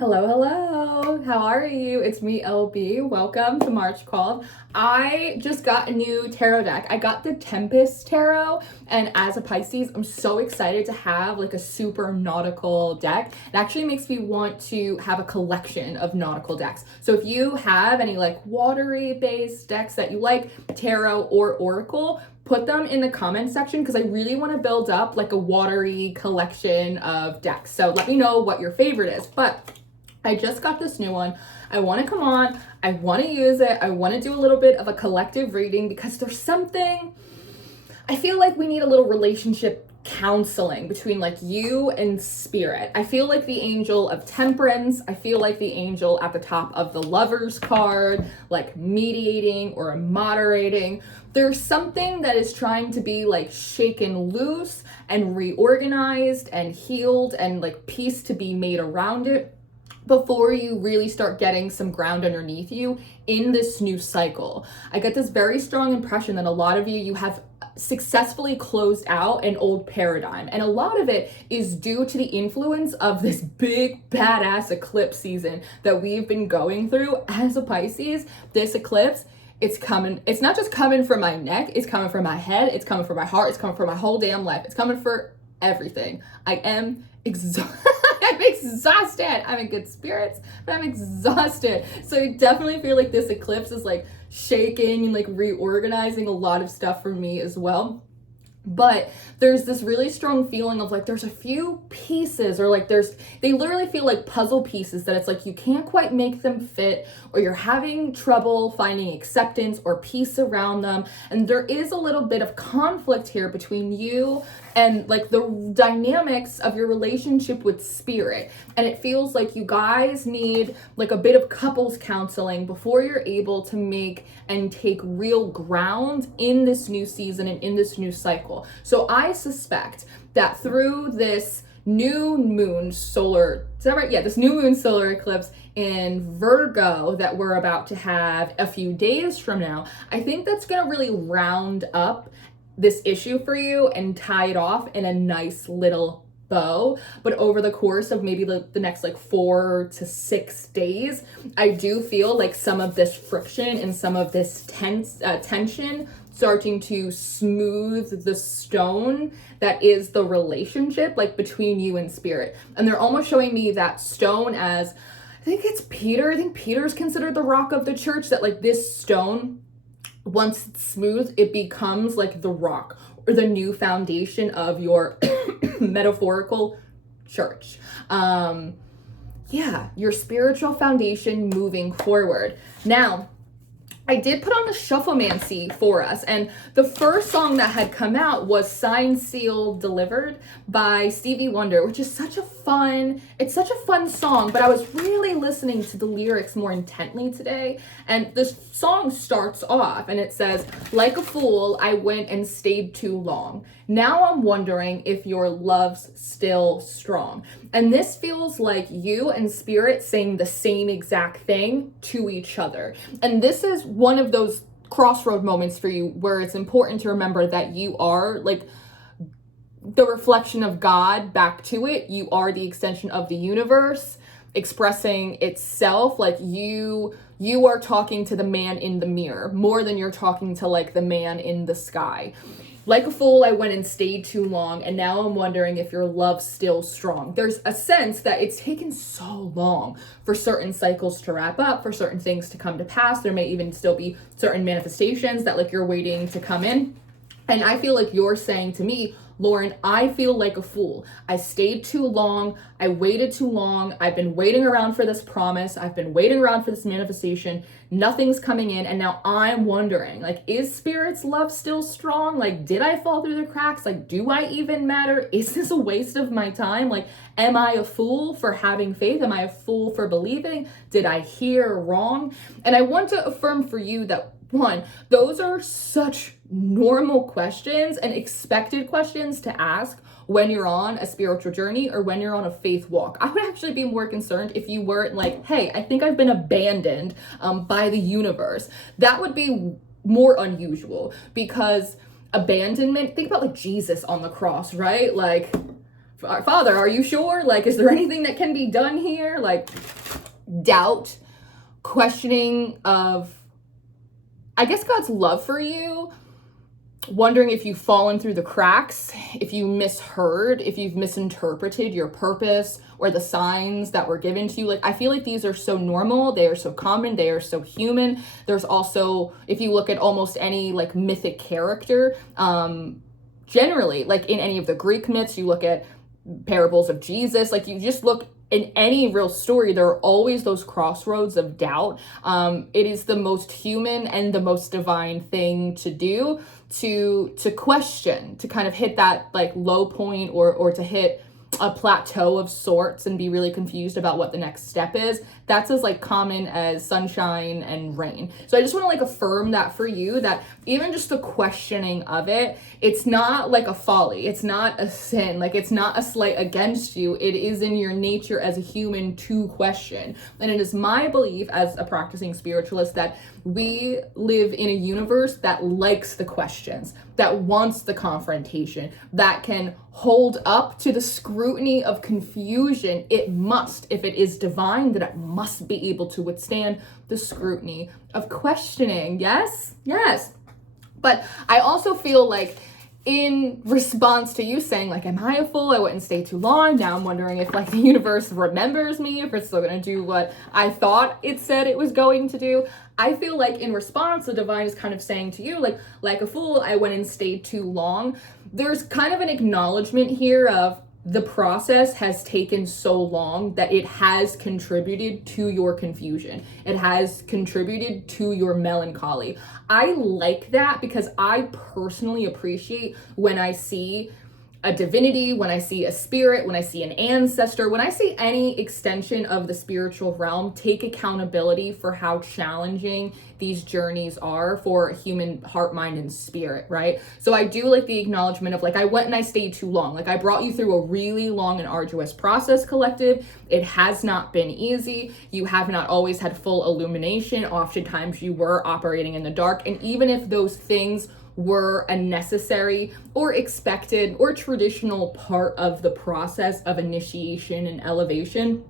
Hello, hello. How are you? It's me, LB. Welcome to March Called. I just got a new tarot deck. I got the Tempest Tarot, and as a Pisces, I'm so excited to have like a super nautical deck. It actually makes me want to have a collection of nautical decks. So if you have any like watery based decks that you like, tarot or oracle, put them in the comment section because I really want to build up like a watery collection of decks. So let me know what your favorite is. But I just got this new one. I want to come on. I want to use it. I want to do a little bit of a collective reading because there's something, I feel like we need a little relationship counseling between like you and spirit. I feel like the angel of temperance. I feel like the angel at the top of the lovers card, like mediating or moderating. There's something that is trying to be like shaken loose and reorganized and healed and like peace to be made around it before you really start getting some ground underneath you in this new cycle. I get this very strong impression that a lot of you have successfully closed out an old paradigm. And a lot of it is due to the influence of this big badass eclipse season that we've been going through as a Pisces. This eclipse, it's coming. It's not just coming for my neck, it's coming for my head, it's coming for my heart, it's coming for my whole damn life. It's coming for everything. I am exhausted. I'm exhausted. I'm in good spirits, but I'm exhausted. So I definitely feel like this eclipse is like shaking and like reorganizing a lot of stuff for me as well. But there's this really strong feeling of like there's a few pieces or like they literally feel like puzzle pieces that it's like you can't quite make them fit, or you're having trouble finding acceptance or peace around them. And there is a little bit of conflict here between you and like the dynamics of your relationship with spirit. And it feels like you guys need like a bit of couples counseling before you're able to make and take real ground in this new season and in this new cycle. So I suspect that through this new moon solar, is that right? Yeah, this new moon solar eclipse in Virgo that we're about to have a few days from now, I think that's going to really round up this issue for you and tie it off in a nice little bow. But over the course of maybe the next like 4 to 6 days, I do feel like some of this friction and some of this tension starting to smooth the stone that is the relationship like between you and spirit. And they're almost showing me that stone as, I think it's Peter. I think Peter's considered the rock of the church, that like this stone, once it's smooth, it becomes like the rock or the new foundation of your metaphorical church. Your spiritual foundation moving forward. Now, I did put on the shufflemancy for us, and the first song that had come out was Signed, Sealed, Delivered by Stevie Wonder, which is such a fun song, but I was really listening to the lyrics more intently today, and this song starts off and it says, "Like a fool, I went and stayed too long. Now I'm wondering if your love's still strong." And this feels like you and spirit saying the same exact thing to each other. And this is one of those crossroad moments for you where it's important to remember that you are like the reflection of God back to it. You are the extension of the universe expressing itself. Like you are talking to the man in the mirror more than you're talking to like the man in the sky. Like a fool, I went and stayed too long, and now I'm wondering if your love's still strong. There's a sense that it's taken so long for certain cycles to wrap up, for certain things to come to pass. There may even still be certain manifestations that like you're waiting to come in. And I feel like you're saying to me, Lauren, I feel like a fool. I stayed too long. I waited too long. I've been waiting around for this promise. I've been waiting around for this manifestation. Nothing's coming in. And now I'm wondering, like, is spirit's love still strong? Like, did I fall through the cracks? Like, do I even matter? Is this a waste of my time? Like, am I a fool for having faith? Am I a fool for believing? Did I hear wrong? And I want to affirm for you that, one, those are such normal questions and expected questions to ask when you're on a spiritual journey or when you're on a faith walk. I would actually be more concerned if you weren't like, hey, I think I've been abandoned by the universe. That would be more unusual, because abandonment, think about like Jesus on the cross, right? Like, Father, are you sure? Like, is there anything that can be done here? Like, doubt, questioning of, I guess, God's love for you, wondering if you've fallen through the cracks, if you misheard, if you've misinterpreted your purpose or the signs that were given to you. Like, I feel like these are so normal, they are so common, they are so human. There's also, if you look at almost any like mythic character, generally, like in any of the Greek myths, you look at parables of Jesus, like you just look in any real story, there are always those crossroads of doubt. It is the most human and the most divine thing to do, to question, to kind of hit that like low point, or to hit a plateau of sorts and be really confused about what the next step is. That's as like common as sunshine and rain. So I just want to like affirm that for you, that even just the questioning of it, it's not like a folly, it's not a sin, like it's not a slight against you. It is in your nature as a human to question. And it is my belief as a practicing spiritualist that we live in a universe that likes the questions, that wants the confrontation, that can hold up to the scrutiny of confusion. It must, if it is divine, that it must be able to withstand the scrutiny of questioning. Yes? Yes. But I also feel like, in response to you saying like, am I a fool? I wouldn't stay too long. Now I'm wondering if like the universe remembers me, if it's still going to do what I thought it said it was going to do. I feel like in response, the divine is kind of saying to you, like a fool, I went and stayed too long. There's kind of an acknowledgement here of, the process has taken so long that it has contributed to your confusion. It has contributed to your melancholy. I like that because I personally appreciate when I see a divinity, when I see a spirit, when I see an ancestor, when I see any extension of the spiritual realm take accountability for how challenging these journeys are for human heart, mind, and spirit, right? So I do like the acknowledgement of like, I went and I stayed too long. Like, I brought you through a really long and arduous process, collective. It has not been easy. You have not always had full illumination. Oftentimes you were operating in the dark. And even if those things were a necessary or expected or traditional part of the process of initiation and elevation,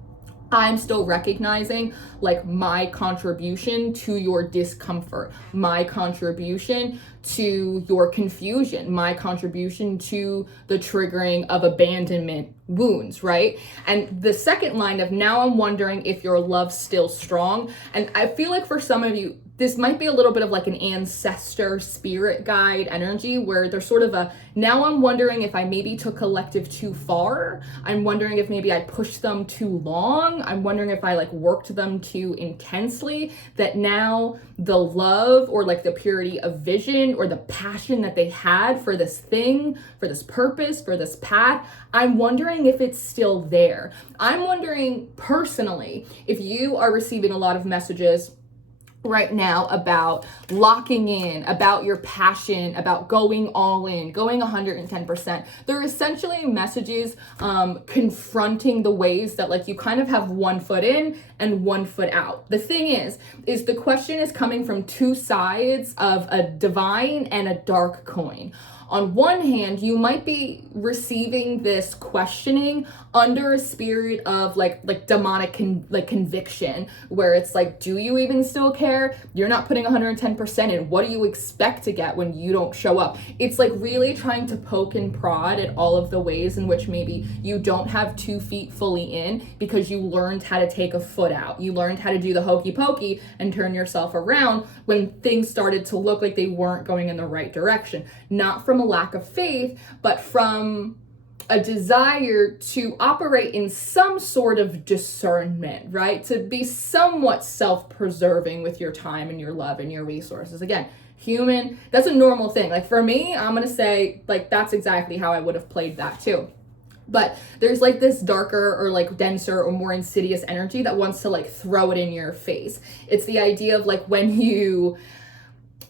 I'm still recognizing like my contribution to your discomfort, my contribution to your confusion, my contribution to the triggering of abandonment wounds, right? And the second line of, now I'm wondering if your love's still strong. And I feel like for some of you, this might be a little bit of like an ancestor spirit guide energy, where there's sort of a, now I'm wondering if I maybe took collective too far. I'm wondering if maybe I pushed them too long. I'm wondering if I like worked them too intensely, that now the love or like the purity of vision or the passion that they had for this thing, for this purpose, for this path, I'm wondering if it's still there. I'm wondering personally if you are receiving a lot of messages right now about locking in, about your passion, about going all in, going 110%. They're essentially messages confronting the ways that like you kind of have one foot in and one foot out. The thing is the question is coming from two sides of a divine and a dark coin. On one hand, you might be receiving this questioning under a spirit of like demonic conviction, where it's like, do you even still care? You're not putting 110% in. What do you expect to get when you don't show up? It's like really trying to poke and prod at all of the ways in which maybe you don't have 2 feet fully in because you learned how to take a foot out. You learned how to do the hokey pokey and turn yourself around when things started to look like they weren't going in the right direction. Not from a lack of faith, but from a desire to operate in some sort of discernment, right? To be somewhat self-preserving with your time and your love and your resources. Again, human, that's a normal thing. Like for me, I'm gonna say like that's exactly how I would have played that too. But there's like this darker or like denser or more insidious energy that wants to like throw it in your face. It's the idea of like when you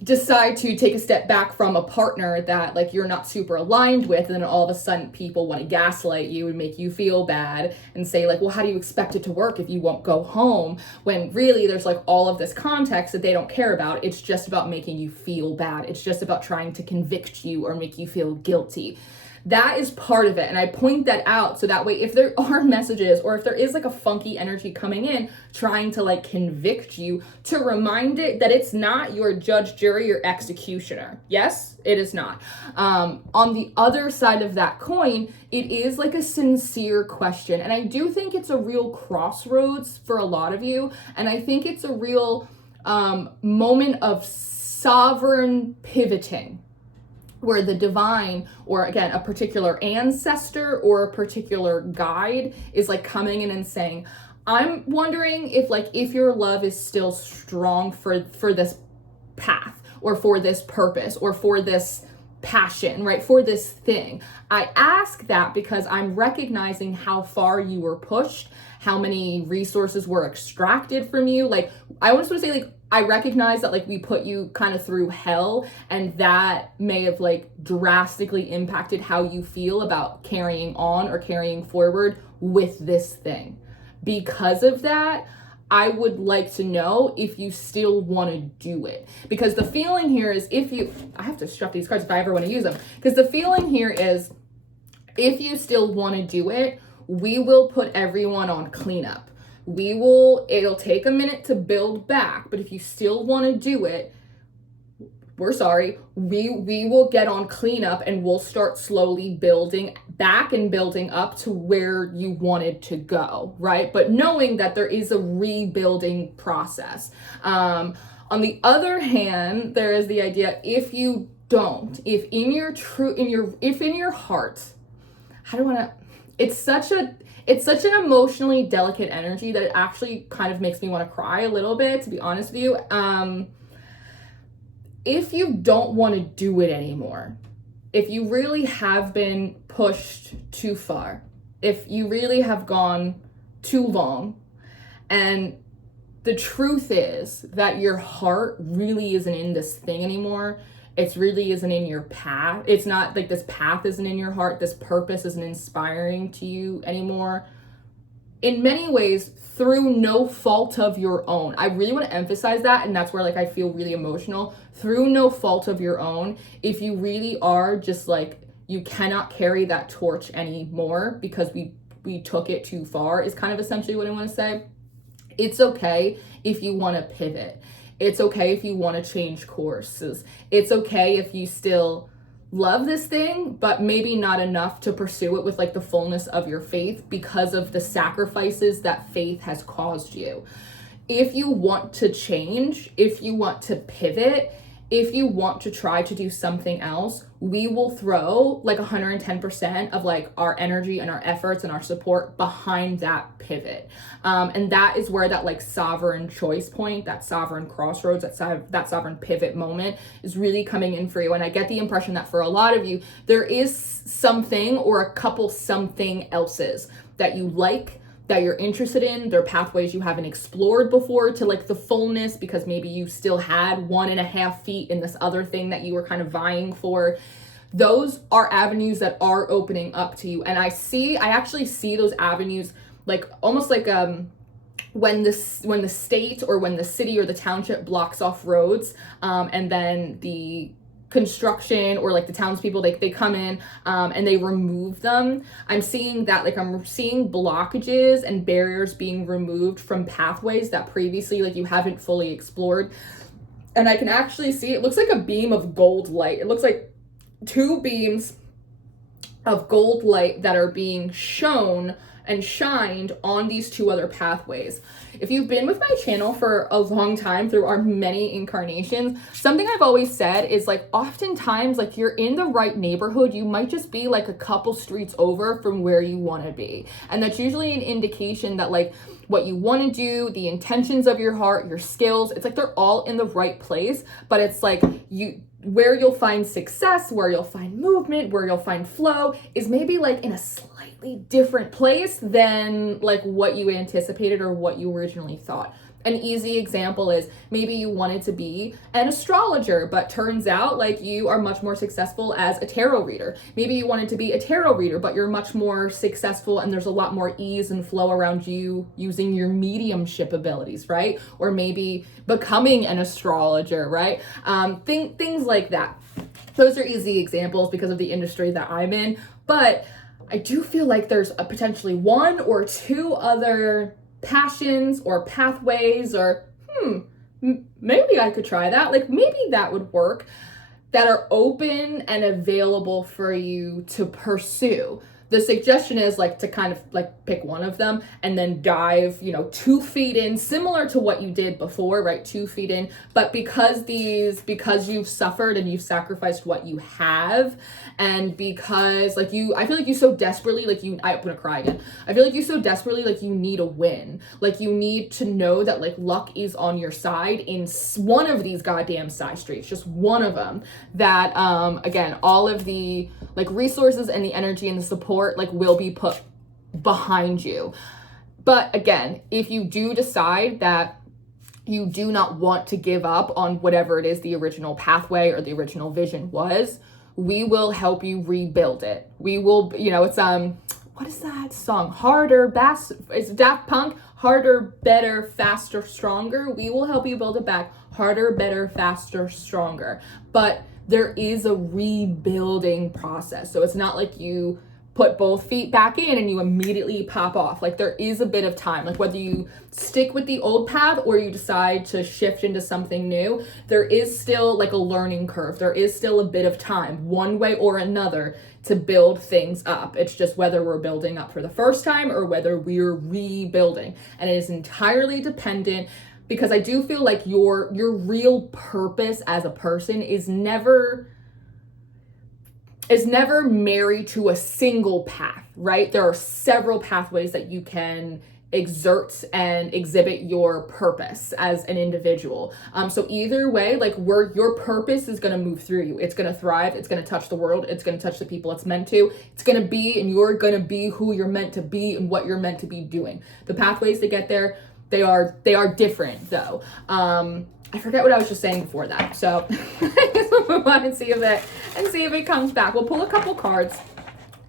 decide to take a step back from a partner that like you're not super aligned with, and then all of a sudden people want to gaslight you and make you feel bad and say like, well, how do you expect it to work if you won't go home? When really there's like all of this context that they don't care about. It's just about making you feel bad. It's just about trying to convict you or make you feel guilty. That is part of it. And I point that out so that way if there are messages or if there is like a funky energy coming in trying to like convict you, to remind it that it's not your judge, jury, or executioner. Yes, it is not. On the other side of that coin, it is like a sincere question. And I do think it's a real crossroads for a lot of you. And I think it's a real moment of sovereign pivoting, where the divine, or again, a particular ancestor or a particular guide is like coming in and saying, I'm wondering if your love is still strong for this path or for this purpose or for this passion, right? For this thing. I ask that because I'm recognizing how far you were pushed, how many resources were extracted from you. Like, I just want to say, like, I recognize that like we put you kind of through hell, and that may have like drastically impacted how you feel about carrying on or carrying forward with this thing. Because of that, I would like to know if you still want to do it. Because the feeling here is I have to strap these cards if I ever want to use them. Because the feeling here is if you still want to do it, we will put everyone on cleanup. It'll take a minute to build back, but if you still want to do it, we're sorry, we will get on cleanup and we'll start slowly building back and building up to where you wanted to go, right? But knowing that there is a rebuilding process. On the other hand, there is the idea, if in your heart, it's such an emotionally delicate energy that it actually kind of makes me want to cry a little bit, to be honest with you. If you don't want to do it anymore, if you really have been pushed too far, if you really have gone too long, and the truth is that your heart really isn't in this thing anymore, it really isn't in your path. It's not like this path isn't in your heart. This purpose isn't inspiring to you anymore. In many ways, through no fault of your own. I really want to emphasize that, and that's where like I feel really emotional. Through no fault of your own, if you really are just like, you cannot carry that torch anymore because we took it too far, is kind of essentially what I want to say. It's okay if you want to pivot. It's okay if you want to change courses. It's okay if you still love this thing, but maybe not enough to pursue it with like the fullness of your faith because of the sacrifices that faith has caused you. If you want to change, if you want to pivot, if you want to try to do something else, we will throw like 110% of like our energy and our efforts and our support behind that pivot. And that is where that like sovereign choice point, that sovereign crossroads, that sovereign pivot moment is really coming in for you. And I get the impression that for a lot of you, there is something or a couple something else's that you like, that you're interested in. They're pathways you haven't explored before to like the fullness, because maybe you still had 1.5 feet in this other thing that you were kind of vying for. Those are avenues that are opening up to you. And I actually see those avenues like almost like when the state or when the city or the township blocks off roads, and then the construction or like the townspeople, they come in and they remove them. I'm seeing that, like I'm seeing blockages and barriers being removed from pathways that previously like you haven't fully explored. And I can actually see, it looks like a beam of gold light. It looks like 2 beams of gold light that are being shown and shined on these 2 other pathways. If you've been with my channel for a long time through our many incarnations, something I've always said is like oftentimes like you're in the right neighborhood, you might just be like a couple streets over from where you want to be. And that's usually an indication that like what you want to do, the intentions of your heart, your skills, it's like they're all in the right place, but it's like where you'll find success, where you'll find movement, where you'll find flow is maybe like in a slightly different place than like what you anticipated or what you originally thought. An easy example is maybe you wanted to be an astrologer, but turns out like you are much more successful as a tarot reader. Maybe you wanted to be a tarot reader, but you're much more successful and there's a lot more ease and flow around you using your mediumship abilities, right? Or maybe becoming an astrologer, right? Things like that. Those are easy examples because of the industry that I'm in, but I do feel like there's a potentially one or two other passions or pathways or maybe I could try that. Like maybe that would work, that are open and available for you to pursue. The suggestion is like to kind of like pick one of them and then dive, 2 feet in, similar to what you did before, right? 2 feet in. But because you've suffered and you've sacrificed what you have, and because I feel like you so desperately, I'm gonna cry again. I feel like you so desperately, you need a win. Like you need to know that luck is on your side in one of these goddamn side streets, just one of them, that, again, all of the resources and the energy and the support will be put behind you. But again, if you do decide that you do not want to give up on whatever it is the original pathway or the original vision was, we will help you rebuild it. We will, it's what is that song? It's Daft Punk, harder, better, faster, stronger. We will help you build it back. Harder, better, faster, stronger. But there is a rebuilding process. So it's not like you put both feet back in and you immediately pop off. There is a bit of time. Whether you stick with the old path or you decide to shift into something new, there is still a learning curve. There is still a bit of time, one way or another, to build things up. It's just whether we're building up for the first time or whether we're rebuilding. And it is entirely dependent, because I do feel like your real purpose as a person is never married to a single path, right? There are several pathways that you can exert and exhibit your purpose as an individual. So either way, your purpose is going to move through you. It's going to thrive. It's going to touch the world. It's going to touch the people it's meant to. It's going to be, and you're going to be who you're meant to be and what you're meant to be doing. The pathways to get there, they are different though. I forget what I was just saying before that. So I guess we'll move on and see if it comes back. We'll pull a couple cards,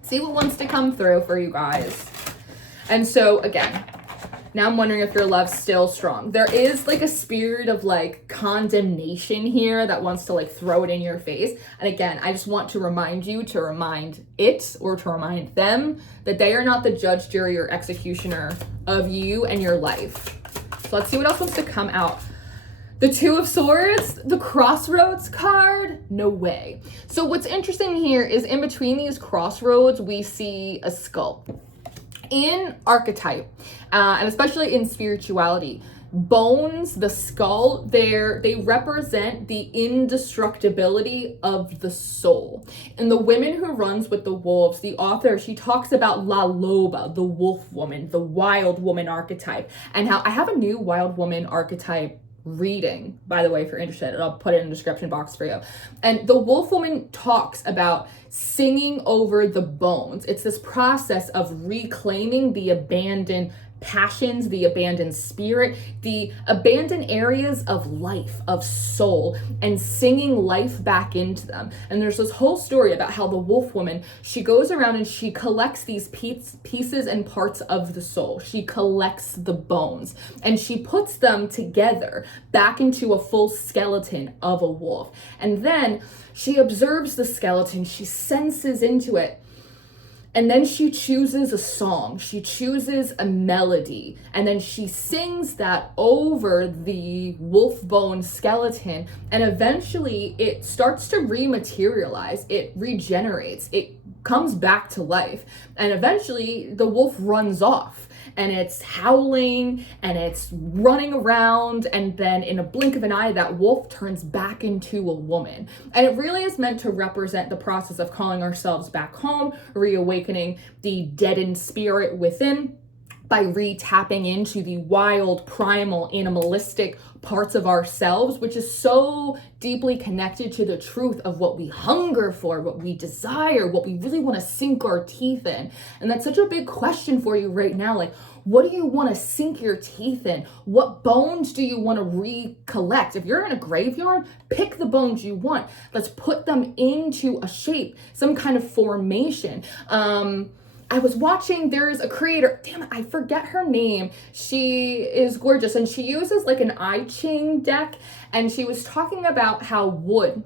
see what wants to come through for you guys. And so again, now I'm wondering if your love's still strong. There is a spirit of condemnation here that wants to throw it in your face. And again, I just want to remind you to remind it or to remind them that they are not the judge, jury, or executioner of you and your life. So let's see what else wants to come out. The Two of Swords, the Crossroads card, no way. So what's interesting here is in between these crossroads, we see a skull. In archetype, and especially in spirituality, bones, the skull, they represent the indestructibility of the soul. And the Women Who Runs with the Wolves, the author, she talks about La Loba, the wolf woman, the wild woman archetype, and how I have a new wild woman archetype reading, by the way, if you're interested. I'll put it in the description box for you. And the wolf woman talks about singing over the bones. It's this process of reclaiming the abandoned passions, the abandoned spirit, the abandoned areas of life, of soul, and singing life back into them. And there's this whole story about how the wolf woman, she goes around and she collects these pieces and parts of the soul. She collects the bones and she puts them together back into a full skeleton of a wolf. And then she observes the skeleton, she senses into it. And then she chooses a song, she chooses a melody, and then she sings that over the wolf bone skeleton, and eventually it starts to rematerialize, it regenerates, it comes back to life, and eventually the wolf runs off. And it's howling and it's running around, and then in a blink of an eye, that wolf turns back into a woman. And it really is meant to represent the process of calling ourselves back home, reawakening the deadened spirit within by re-tapping into the wild, primal, animalistic parts of ourselves, which is so deeply connected to the truth of what we hunger for, what we desire, what we really want to sink our teeth in. And that's such a big question for you right now. What do you want to sink your teeth in? What bones do you want to recollect? If you're in a graveyard, pick the bones you want. Let's put them into a shape, some kind of formation. I was watching, there's a creator, damn it, I forget her name. She is gorgeous and she uses an I Ching deck, and she was talking about how wood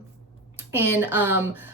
in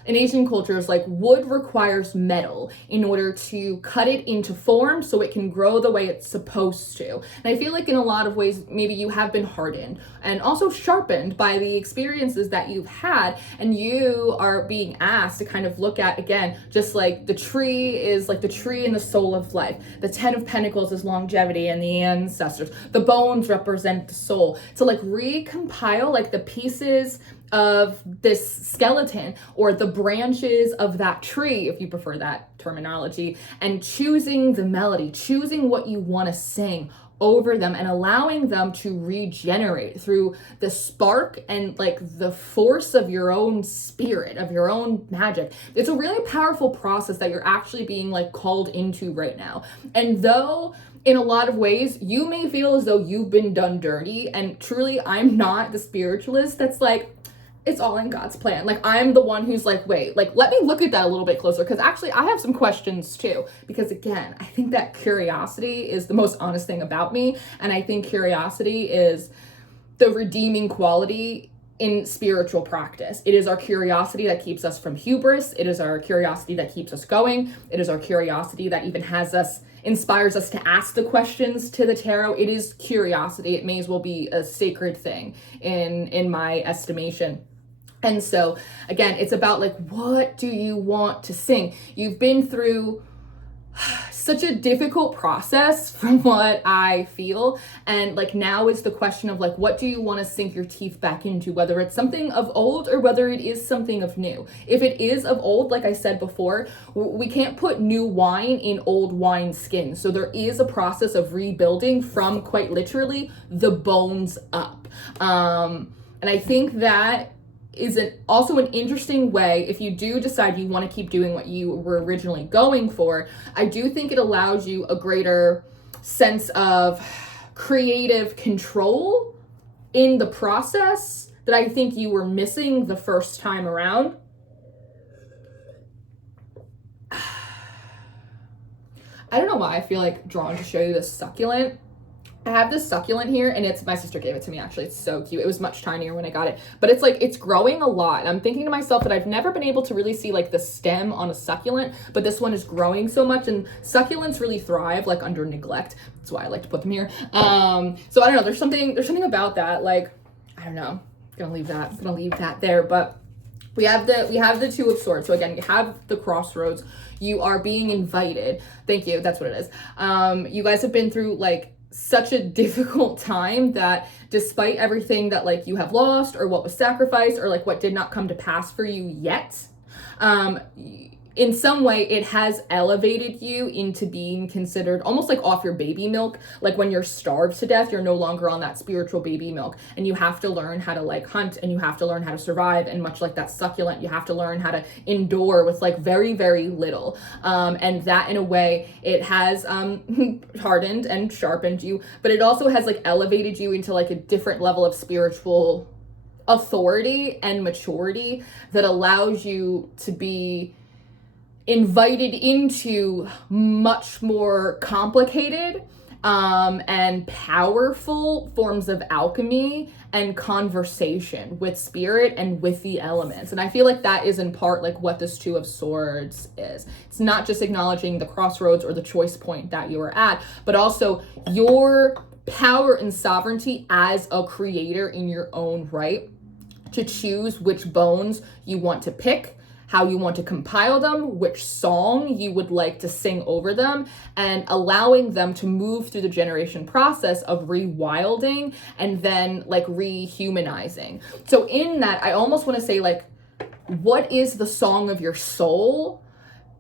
Asian cultures, like wood requires metal in order to cut it into form so it can grow the way it's supposed to. And I feel like in a lot of ways, maybe you have been hardened and also sharpened by the experiences that you've had, and you are being asked to kind of look at, again, just like the tree is like the tree and the soul of life. The 10 of Pentacles is longevity and the ancestors. The bones represent the soul. To like recompile like the pieces of this skeleton or the branches of that tree, if you prefer that terminology, and choosing the melody, choosing what you want to sing over them and allowing them to regenerate through the spark and like the force of your own spirit, of your own magic. It's a really powerful process that you're actually being like called into right now. And though in a lot of ways you may feel as though you've been done dirty, and truly I'm not the spiritualist that's like, it's all in God's plan. Like, I'm the one who's like, wait, like, let me look at that a little bit closer. Because actually, I have some questions too. Because again, I think that curiosity is the most honest thing about me. And I think curiosity is the redeeming quality in spiritual practice. It is our curiosity that keeps us from hubris. It is our curiosity that keeps us going. It is our curiosity that even inspires us to ask the questions to the tarot. It is curiosity. It may as well be a sacred thing in my estimation. And so, again, it's about like, what do you want to sing? You've been through such a difficult process from what I feel. And like now is the question of like, what do you want to sink your teeth back into? Whether it's something of old or whether it is something of new. If it is of old, like I said before, we can't put new wine in old wine skins. So there is a process of rebuilding from quite literally the bones up. And I think that is also an interesting way, if you do decide you want to keep doing what you were originally going for, I do think it allows you a greater sense of creative control in the process that I think you were missing the first time around. I don't know why I feel like drawn to show you this succulent. I have this succulent here, and my sister gave it to me, actually. It's so cute. It was much tinier when I got it, but it's like, it's growing a lot. And I'm thinking to myself that I've never been able to really see like the stem on a succulent, but this one is growing so much, and succulents really thrive like under neglect. That's why I like to put them here. So I don't know, there's something about that. Like, I don't know, gonna leave that there, but we have the Two of Swords. So again, you have the crossroads. You are being invited. Thank you. That's what it is. You guys have been through like such a difficult time that despite everything that like you have lost or what was sacrificed or like what did not come to pass for you yet, in some way it has elevated you into being considered almost like off your baby milk. Like when you're starved to death, you're no longer on that spiritual baby milk, and you have to learn how to like hunt, and you have to learn how to survive, and much like that succulent, you have to learn how to endure with like very, very little. And that in a way, it has hardened and sharpened you, but it also has like elevated you into like a different level of spiritual authority and maturity that allows you to be invited into much more complicated and powerful forms of alchemy and conversation with spirit and with the elements. And I feel like that is in part like what this Two of Swords is. It's not just acknowledging the crossroads or the choice point that you are at, but also your power and sovereignty as a creator in your own right to choose which bones you want to pick, how you want to compile them, which song you would like to sing over them, and allowing them to move through the generation process of rewilding and then like rehumanizing. So in that, I almost want to say like, what is the song of your soul?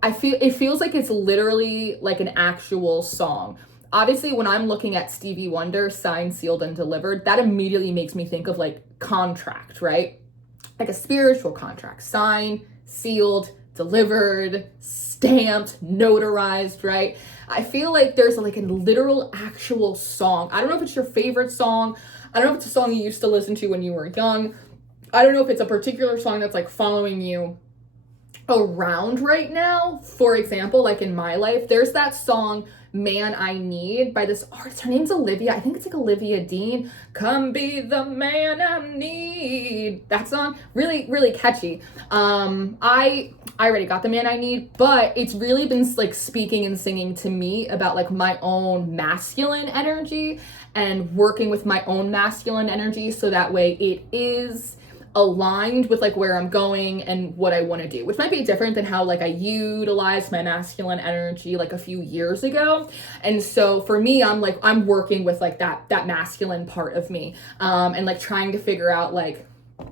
It feels like it's literally like an actual song. Obviously, when I'm looking at Stevie Wonder, Signed, Sealed, and Delivered, that immediately makes me think of like contract, right? Like a spiritual contract, signed, sealed, delivered, stamped, notarized, right? I feel like there's like a literal actual song. I don't know if it's your favorite song. I don't know if it's a song you used to listen to when you were young. I don't know if it's a particular song that's like following you around right now. For example, like in my life, there's that song Man I Need by this artist. Her name's Olivia. I think it's like Olivia Dean. Come be the man I need. That song, really, really catchy. I already got the man I need, but it's really been like speaking and singing to me about like my own masculine energy and working with my own masculine energy so that way it is aligned with like where I'm going and what I want to do, which might be different than how like I utilized my masculine energy like a few years ago. And so for me, I'm working with like that masculine part of me, and like trying to figure out like,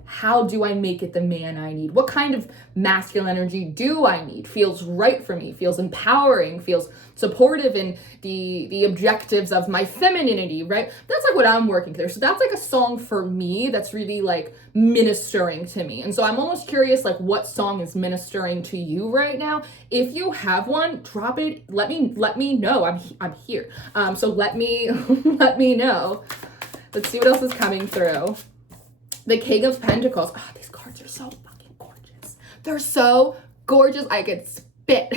how do I make it the man I need? What kind of masculine energy do I need? Feels right for me, feels empowering, feels supportive in the objectives of my femininity, right? That's like what I'm working through. So that's like a song for me that's really like ministering to me. And so I'm almost curious like what song is ministering to you right now. If you have one, drop it. Let me know. I'm here. So let me let me know. Let's see what else is coming through. The King of Pentacles. Oh, these cards are so fucking gorgeous. They're so gorgeous. I could spit.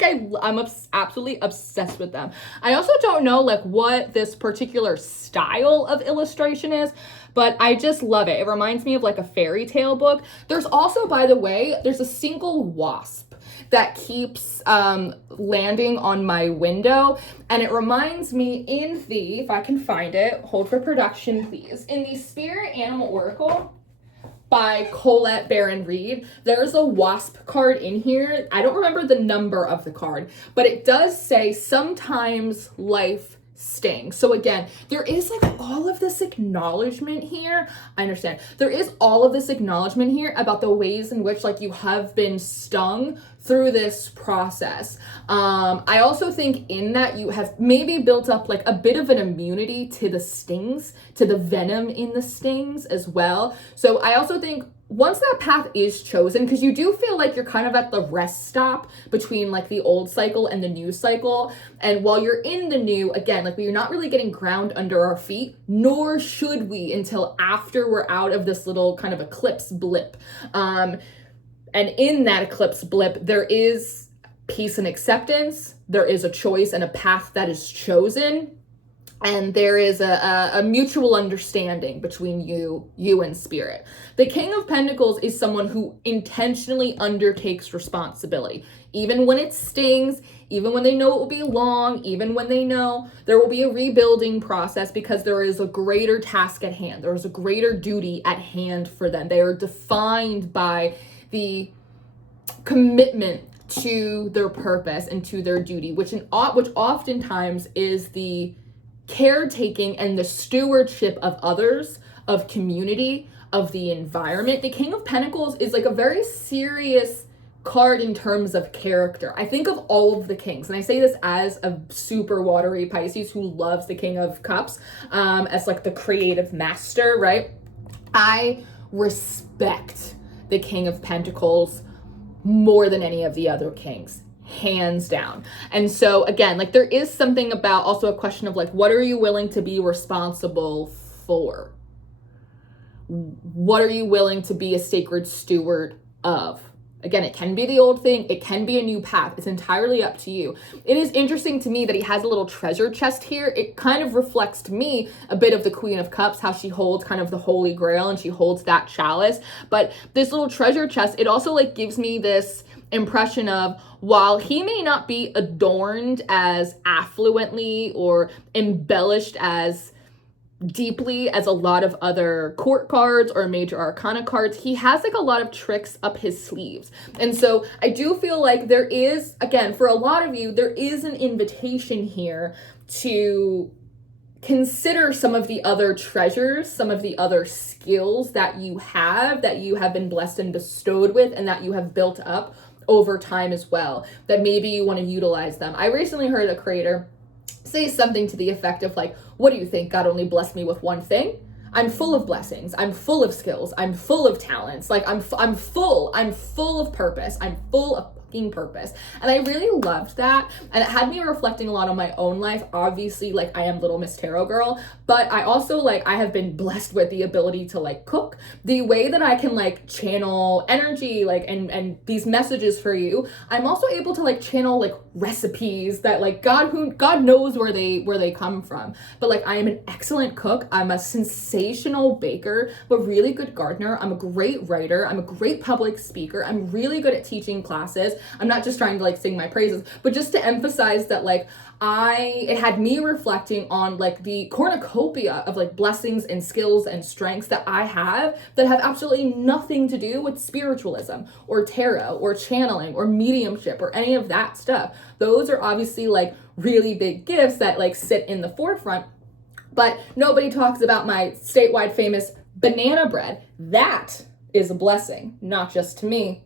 Like I'm absolutely obsessed with them. I also don't know like what this particular style of illustration is, but I just love it. It reminds me of like a fairy tale book. There's also, by the way, there's a single wasp that keeps landing on my window, and it reminds me in the, if I can find it, hold for production please, in the Spirit Animal Oracle by Colette Baron Reed, there's a wasp card in here. I don't remember the number of the card, but it does say sometimes life stings. So again, there is like all of this acknowledgement here. I understand. There is all of this acknowledgement here about the ways in which like you have been stung through this process. I also think in that you have maybe built up like a bit of an immunity to the stings, to the venom in the stings as well. So I also think once that path is chosen, because you do feel like you're kind of at the rest stop between like the old cycle and the new cycle. And while you're in the new, again, like we're not really getting ground under our feet, nor should we until after we're out of this little kind of eclipse blip. And in that eclipse blip, there is peace and acceptance. There is a choice and a path that is chosen. And there is a mutual understanding between you and spirit. The King of Pentacles is someone who intentionally undertakes responsibility. Even when it stings, even when they know it will be long, even when they know there will be a rebuilding process, because there is a greater task at hand. There is a greater duty at hand for them. They are defined by the commitment to their purpose and to their duty, which oftentimes is the caretaking and the stewardship of others, of community, of the environment. The King of Pentacles is like a very serious card in terms of character. I think of all of the kings, and I say this as a super watery Pisces who loves the King of Cups as like the creative master, right? I respect the King of Pentacles more than any of the other kings, hands down. And so again, like there is something about also a question of like, what are you willing to be responsible for? What are you willing to be a sacred steward of? Again, it can be the old thing. It can be a new path. It's entirely up to you. It is interesting to me that he has a little treasure chest here. It kind of reflects to me a bit of the Queen of Cups, how she holds kind of the Holy Grail and she holds that chalice. But this little treasure chest, it also like gives me this impression of, while he may not be adorned as affluently or embellished as deeply as a lot of other court cards or major arcana cards, he has like a lot of tricks up his sleeves. And so I do feel like there is, again, for a lot of you, there is an invitation here to consider some of the other treasures, some of the other skills that you have been blessed and bestowed with, and that you have built up over time as well, that maybe you want to utilize them. I recently heard a creator say something to the effect of like, what do you think? God only blessed me with one thing? I'm full of blessings. I'm full of skills. I'm full of talents. Like I'm full of purpose. I'm full of fucking purpose. And I really loved that. And it had me reflecting a lot on my own life. Obviously, like, I am Little Miss Tarot Girl, but I also, like, I have been blessed with the ability to, like, cook. The way that I can, like, channel energy, like, and these messages for you, I'm also able to, like, channel, like, recipes that, like, God knows where they come from. But, like, I am an excellent cook. I'm a sensational baker, but really good gardener. I'm a great writer. I'm a great public speaker. I'm really good at teaching classes. I'm not just trying to, like, sing my praises, but just to emphasize that, like, it had me reflecting on, like, the cornucopia of, like, blessings and skills and strengths that I have that have absolutely nothing to do with spiritualism or tarot or channeling or mediumship or any of that stuff. Those are obviously, like, really big gifts that, like, sit in the forefront, but nobody talks about my statewide famous banana bread. That is a blessing, not just to me,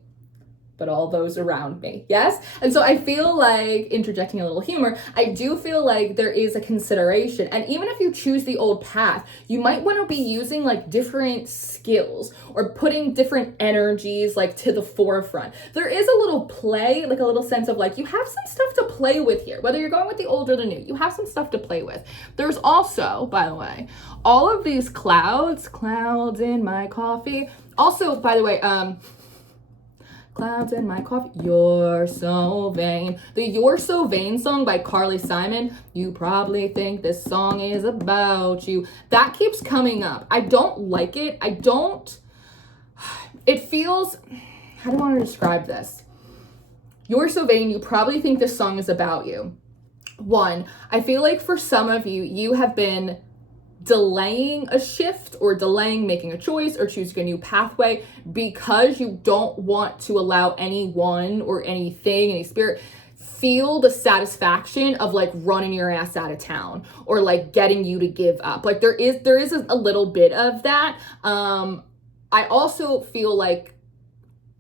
but all those around me. Yes? And so I feel like, interjecting a little humor, I do feel like there is a consideration. And even if you choose the old path, you might want to be using, like, different skills or putting different energies, like, to the forefront. There is a little play, like a little sense of, like, you have some stuff to play with here. Whether you're going with the old or the new, you have some stuff to play with. There's also, by the way, all of these clouds in my coffee. Also, by the way, clouds in my coffee. You're so vain. The You're So Vain song by Carly Simon. You probably think this song is about you. That keeps coming up. I don't like it. It feels, how do I want to describe this? You're so vain. You probably think this song is about you. One, I feel like for some of you, you have been delaying a shift or delaying making a choice or choosing a new pathway because you don't want to allow anyone or anything, any spirit, feel the satisfaction of, like, running your ass out of town or, like, getting you to give up. Like, there is a little bit of that. I also feel like,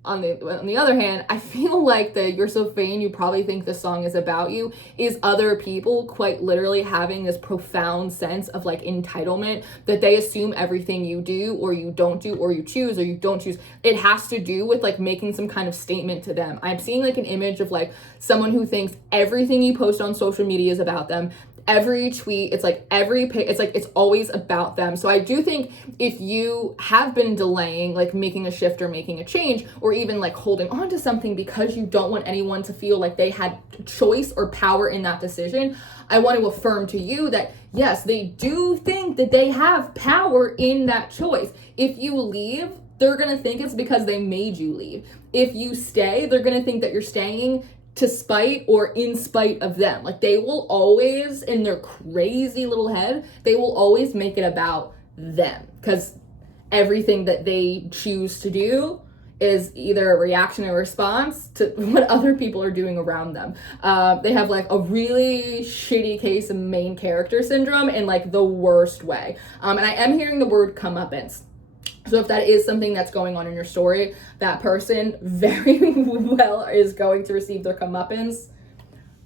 on the other hand, I feel like the You're So Vain, you probably think the song is about you, is other people quite literally having this profound sense of, like, entitlement that they assume everything you do or you don't do or you choose or you don't choose, it has to do with, like, making some kind of statement to them. I'm seeing, like, an image of, like, someone who thinks everything you post on social media is about them. Every tweet, it's like it's always about them. So I do think if you have been delaying, like, making a shift or making a change, or even, like, holding on to something because you don't want anyone to feel like they had choice or power in that decision, I want to affirm to you that yes, they do think that they have power in that choice. If you leave, they're gonna think it's because they made you leave. If you stay, they're gonna think that you're staying to spite or in spite of them. Like, they will always, in their crazy little head, they will always make it about them, because everything that they choose to do is either a reaction or response to what other people are doing around them. They have, like, a really shitty case of main character syndrome in, like, the worst way. And I am hearing the word comeuppance. So if that is something that's going on in your story, that person very well is going to receive their comeuppance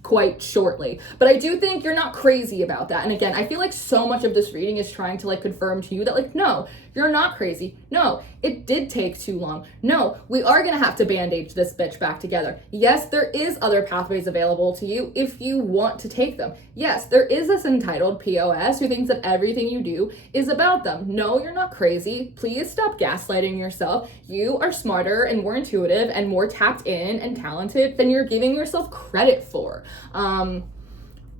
quite shortly. But I do think you're not crazy about that. And again, I feel like so much of this reading is trying to, like, confirm to you that, like, no, you're not crazy. No, it did take too long. No, we are gonna have to bandage this bitch back together. Yes, there is other pathways available to you if you want to take them. Yes, there is this entitled POS who thinks that everything you do is about them. No, you're not crazy. Please stop gaslighting yourself. You are smarter and more intuitive and more tapped in and talented than you're giving yourself credit for. And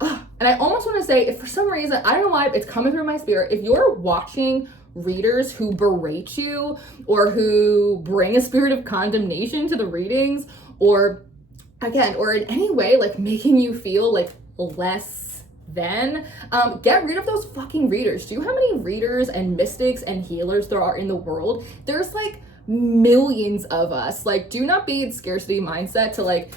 I almost want to say, if for some reason, I don't know why, it's coming through my spirit, if you're watching readers who berate you or who bring a spirit of condemnation to the readings, or again, or in any way, like, making you feel like less than, get rid of those fucking readers. Do you know how many readers and mystics and healers there are in the world? There's, like, millions of us. Like, do not be in scarcity mindset to, like,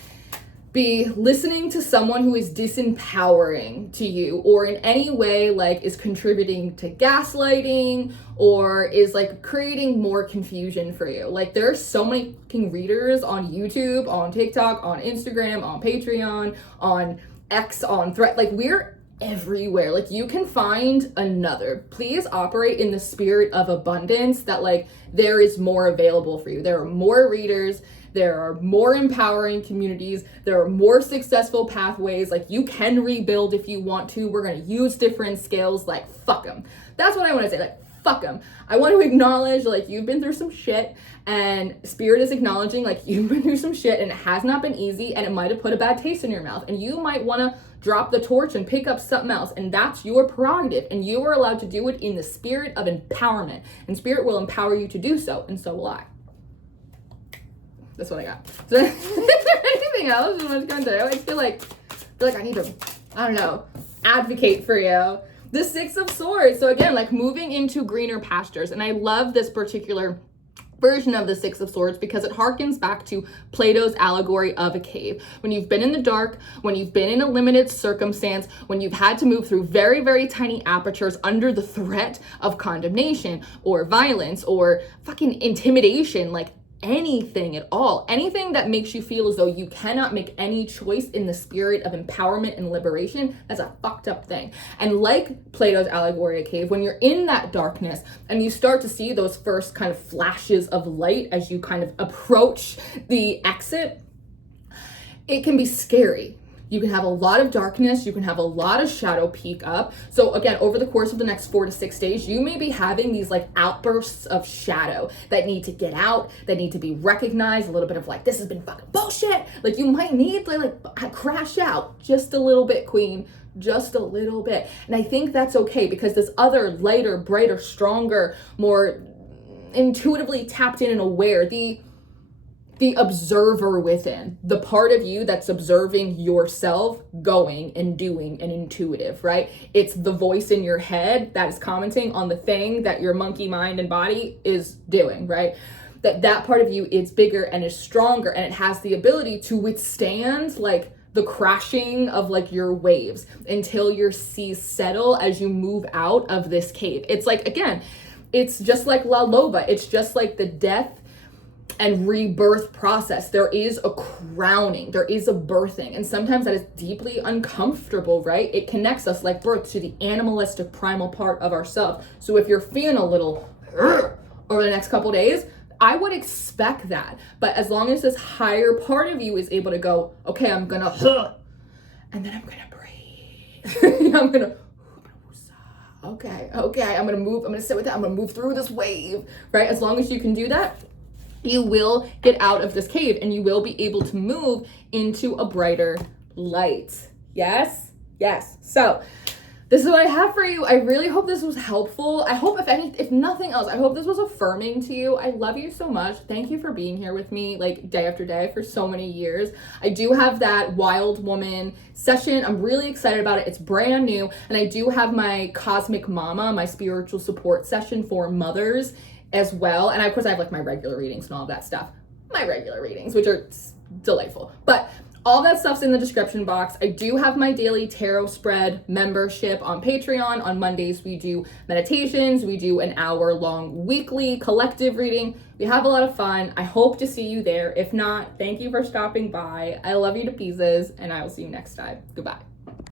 be listening to someone who is disempowering to you or in any way, like, is contributing to gaslighting or is, like, creating more confusion for you. Like, there are so many fucking readers on YouTube, on TikTok, on Instagram, on Patreon, on X, on Thread. Like, we're everywhere. Like, you can find another. Please operate in the spirit of abundance, that, like, there is more available for you. There are more readers. There are more empowering communities. There are more successful pathways. Like, you can rebuild if you want to. We're going to use different scales. Like, fuck them. That's what I want to say. Like, fuck them. I want to acknowledge, like, you've been through some shit, and Spirit is acknowledging, like, you've been through some shit, and it has not been easy, and it might have put a bad taste in your mouth, and you might want to drop the torch and pick up something else, and that's your prerogative, and you are allowed to do it in the spirit of empowerment, and Spirit will empower you to do so, and so will I. That's what I got. So, is there anything else you want to go into? I feel like I need to, I don't know, advocate for you. The Six of Swords. So again, like, moving into greener pastures. And I love this particular version of the Six of Swords because it harkens back to Plato's allegory of a cave. When you've been in the dark, when you've been in a limited circumstance, when you've had to move through very, very tiny apertures under the threat of condemnation or violence or fucking intimidation, like, anything at all, anything that makes you feel as though you cannot make any choice in the spirit of empowerment and liberation, that's a fucked up thing. And like Plato's allegory of cave, when you're in that darkness and you start to see those first kind of flashes of light as you kind of approach the exit, it can be scary. You can have a lot of darkness, you can have a lot of shadow peek up. So again, over the course of the next 4 to 6 days, you may be having these like outbursts of shadow that need to get out, that need to be recognized, a little bit of like, this has been fucking bullshit. Like, you might need to like crash out just a little bit, queen, just a little bit. And I think that's okay because this other lighter, brighter, stronger, more intuitively tapped in and aware, the observer within, the part of you that's observing yourself going and doing and intuitive, right? It's the voice in your head that is commenting on the thing that your monkey mind and body is doing, right? That part of you is bigger and is stronger, and it has the ability to withstand like the crashing of like your waves until your seas settle as you move out of this cave. It's like, again, it's just like La Loba. It's just like the death and rebirth process. There is a crowning, there is a birthing, and sometimes that is deeply uncomfortable, right? It connects us like birth to the animalistic primal part of ourselves. So if you're feeling a little over the next couple days, I would expect that. But as long as this higher part of you is able to go, okay, I'm gonna and then I'm gonna breathe. I'm gonna okay, I'm gonna move, I'm gonna sit with it, I'm gonna move through this wave, right? As long as you can do that, you will get out of this cave and you will be able to move into a brighter light. Yes? Yes. So this is what I have for you. I really hope this was helpful. I hope if nothing else, I hope this was affirming to you. I love you so much. Thank you for being here with me like day after day for so many years. I do have that Wild Woman session. I'm really excited about it. It's brand new. And I do have my Cosmic Mama, my spiritual support session for mothers as well. And of course I have like my regular readings and all of that stuff. My regular readings, which are delightful. But all that stuff's in the description box. I do have my daily tarot spread membership on Patreon. On Mondays, we do meditations. We do an hour-long weekly collective reading. We have a lot of fun. I hope to see you there. If not, thank you for stopping by. I love you to pieces, and I will see you next time. Goodbye.